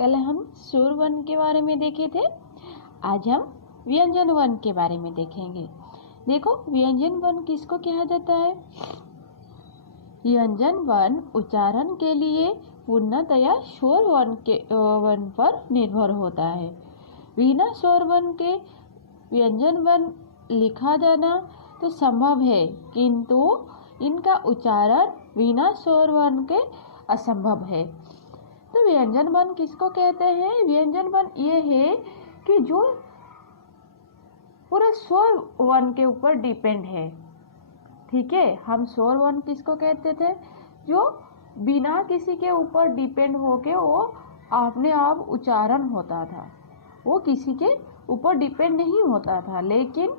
कल हम स्वर वर्ण के बारे में देखे थे। आज हम व्यंजन वर्ण के बारे में देखेंगे। देखो, व्यंजन वर्ण किसको कहा जाता है? व्यंजन वर्ण उच्चारण के लिए पूर्णतया स्वर वर्ण पर निर्भर होता है। बिना स्वर वर्ण के व्यंजन वर्ण लिखा जाना तो संभव है, किंतु इनका उच्चारण बिना स्वर वर्ण के असंभव है। तो व्यंजन वर्ण किसको कहते हैं? व्यंजन वर्ण ये है कि जो पूरा स्वर वर्ण के ऊपर डिपेंड है। ठीक है, हम स्वर वर्ण किसको कहते थे? जो बिना किसी के ऊपर डिपेंड होके वो अपने आप उच्चारण होता था, वो किसी के ऊपर डिपेंड नहीं होता था। लेकिन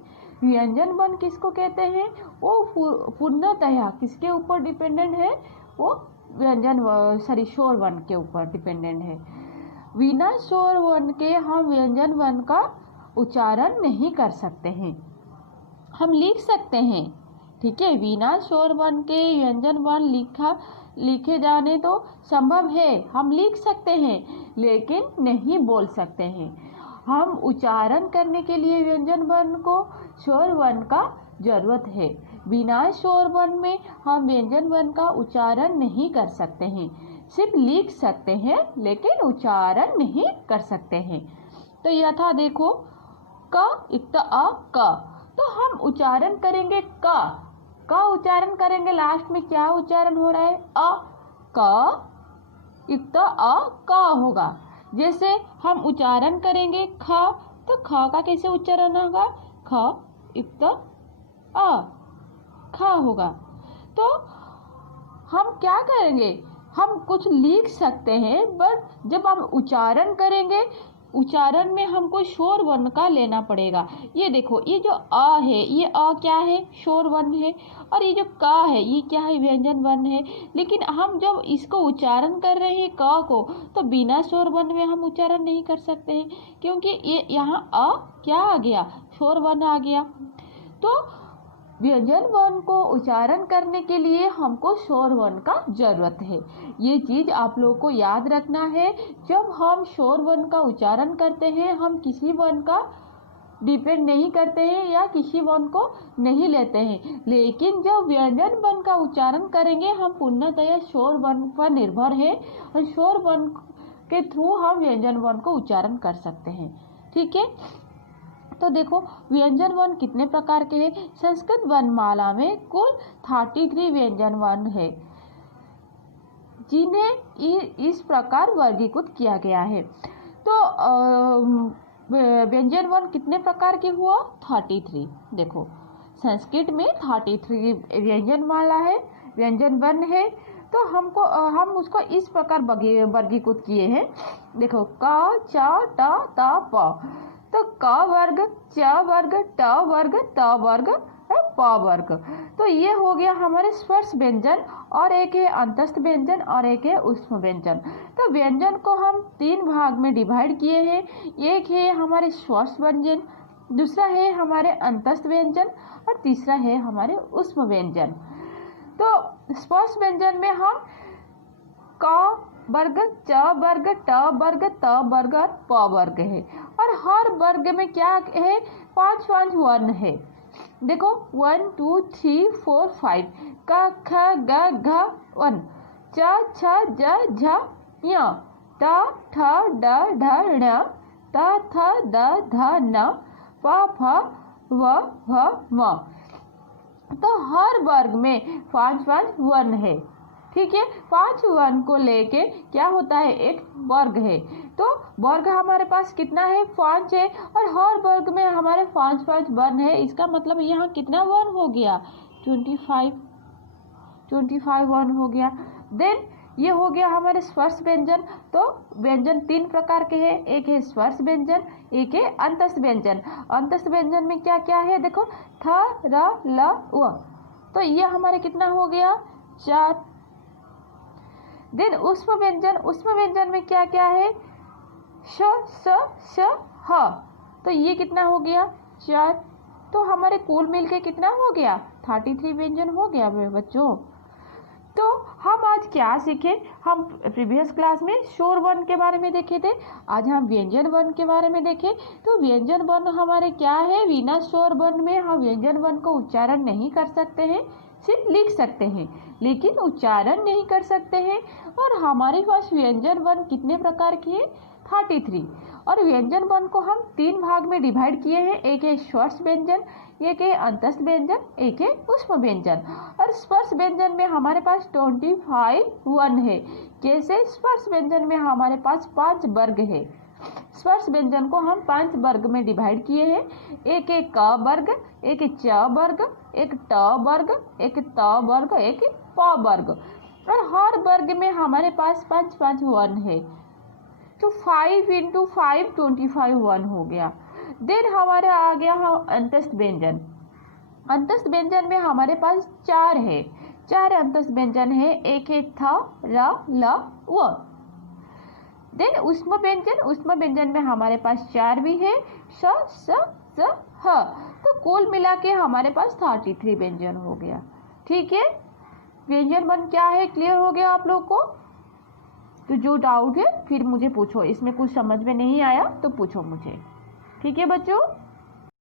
व्यंजन वर्ण किसको कहते हैं? वो पूर्णतया किसके ऊपर डिपेंडेंट है? वो स्वर वर्ण के ऊपर डिपेंडेंट है। बिना स्वर वर्ण के हम व्यंजन वर्ण का उच्चारण नहीं कर सकते हैं। हम लिख सकते हैं, ठीक है, बिना स्वर वर्ण के व्यंजन वर्ण लिखे जाने तो संभव है, हम लिख सकते हैं, लेकिन नहीं बोल सकते हैं। हम उच्चारण करने के लिए व्यंजन वर्ण को स्वर वर्ण का जरूरत है। बिना स्वर वर्ण में हम व्यंजन वर्ण का उच्चारण नहीं कर सकते हैं। सिर्फ लिख सकते हैं, लेकिन उच्चारण नहीं कर सकते हैं। तो यह था, देखो, क इक्त अ क। तो हम उच्चारण करेंगे का उच्चारण करेंगे। लास्ट में क्या उच्चारण हो रहा है? अ क इक्त अ क होगा। जैसे हम उच्चारण करेंगे ख, तो ख का कैसे उच्चारण होगा? ख इक्त अ, ख होगा। तो हम क्या करेंगे? हम कुछ लिख सकते हैं, बट जब हम उच्चारण करेंगे, उच्चारण में हमको स्वर वर्ण का लेना पड़ेगा। ये देखो, ये जो अ है, ये अ क्या है? स्वर वर्ण है। और ये जो क है, ये क्या है? व्यंजन वर्ण है। लेकिन हम जब इसको उच्चारण कर रहे हैं क को, तो बिना स्वर वर्ण में हम उच्चारण नहीं कर सकते हैं, क्योंकि ये यहाँ अ क्या आ गया? स्वर वर्ण आ गया। तो व्यंजन वर्ण को उच्चारण करने के लिए हमको स्वर वर्ण का जरूरत है। ये चीज आप लोगों को याद रखना है। जब हम स्वर वर्ण का उच्चारण करते हैं, हम किसी वर्ण का डिपेंड नहीं करते हैं या किसी वर्ण को नहीं लेते हैं। लेकिन जब व्यंजन वर्ण का उच्चारण करेंगे, हम पूर्णतया स्वर वर्ण पर निर्भर है और स्वर वर्ण के थ्रू हम व्यंजन वर्ण को उच्चारण कर सकते हैं। ठीक है, तो देखो, व्यंजन वर्ण कितने प्रकार के हैं? संस्कृत वर्णमाला में कुल 33 व्यंजन वर्ण है, जिन्हें इस प्रकार वर्गीकृत किया गया है। तो व्यंजन वर्ण कितने प्रकार के हुआ? 33। देखो, संस्कृत में 33 व्यंजन माला है, व्यंजन वर्ण है। तो हम उसको इस प्रकार वर्गीकृत किए हैं। देखो, क च ट त प। तो क वर्ग, च वर्ग, ट वर्ग, त वर्ग, प वर्ग। तो ये हो गया हमारे स्पर्श व्यंजन, और एक है अंतस्थ व्यंजन और एक है ऊष्म व्यंजन। तो व्यंजन को हम 3 भाग में डिवाइड किए हैं। एक है हमारे स्पर्श व्यंजन, दूसरा है हमारे अंतस्थ व्यंजन और तीसरा है हमारे ऊष्म व्यंजन। तो स्पर्श व्यंजन में हम क वर्ग, च वर्ग, ट वर्ग, त वर्ग और प वर्ग है। और हर वर्ग में क्या है? 5 वर्ण है। देखो, 1 2 3 4 5। क ख ग घ वन, च छ ज झ ञ, ट ठ ड ढ ण, त थ द ध न, प फ व भ म। तो हर वर्ग में 5 वर्ण है। ठीक है, 5 वर्ण को लेके क्या होता है? एक वर्ग है। तो वर्ग हमारे पास कितना है? 5 है। और हर वर्ग में हमारे 5 वर्ण है। इसका मतलब यहाँ कितना वर्ण हो गया? 25 वर्ण हो गया। देन ये हो गया हमारे स्पर्श व्यंजन। तो व्यंजन 3 प्रकार के हैं। एक है स्पर्श व्यंजन, एक है अंतस्थ व्यंजन। अंतस्थ व्यंजन में क्या क्या है? देखो, थ र ल व। तो ये हमारे कितना हो गया? 4। देन ऊष्म व्यंजन में क्या क्या है? श स श ह। तो ये कितना हो गया? 4। तो हमारे कुल मिलके कितना हो गया? 33 व्यंजन हो गया बच्चों। तो हम आज क्या सीखे? हम प्रीवियस क्लास में स्वर वर्ण के बारे में देखे थे, आज हम व्यंजन वर्ण के बारे में देखे। तो व्यंजन वर्ण हमारे क्या है? बिना स्वर वर्ण में हम व्यंजन वर्ण को उच्चारण नहीं कर सकते हैं, सिर्फ लिख सकते हैं लेकिन उच्चारण नहीं कर सकते हैं। और हमारे पास व्यंजन वर्ण कितने प्रकार के हैं? 33। और व्यंजन वर्ण को हम 3 भाग में डिवाइड किए हैं, एक है स्पर्श व्यंजन, एक है अंतस्थ व्यंजन, एक है ऊष्म व्यंजन। और स्पर्श व्यंजन में हमारे पास 25 वर्ण है। जैसे स्पर्श व्यंजन में हमारे पास 5 वर्ग है। स्पर्श व्यंजन को हम 5 वर्ग में डिवाइड किए हैं, एक है क वर्ग, एक है च वर्ग, एक ट वर्ग, एक त वर्ग, एक प वर्ग। और हर वर्ग में हमारे पास 5-5 वर्ण है। तो 5 × 5 25 वर्ण हो गया। देन हमारे आ गया हम अंतस्थ व्यंजन। अंतस्थ व्यंजन में हमारे पास 4 है, 4 अंतस्थ व्यंजन है, एक है थ, र, ल, व। देन ऊष्म व्यंजन, ऊष्म व्यंजन में हमारे पास 4 भी है, स, स, ह। तो कुल मिला के हमारे पास 33 व्यंजन हो गया। ठीक है, व्यंजन वर्ण क्या है क्लियर हो गया आप लोग को? तो जो डाउट है फिर मुझे पूछो, इसमें कुछ समझ में नहीं आया तो पूछो मुझे। ठीक है बच्चों।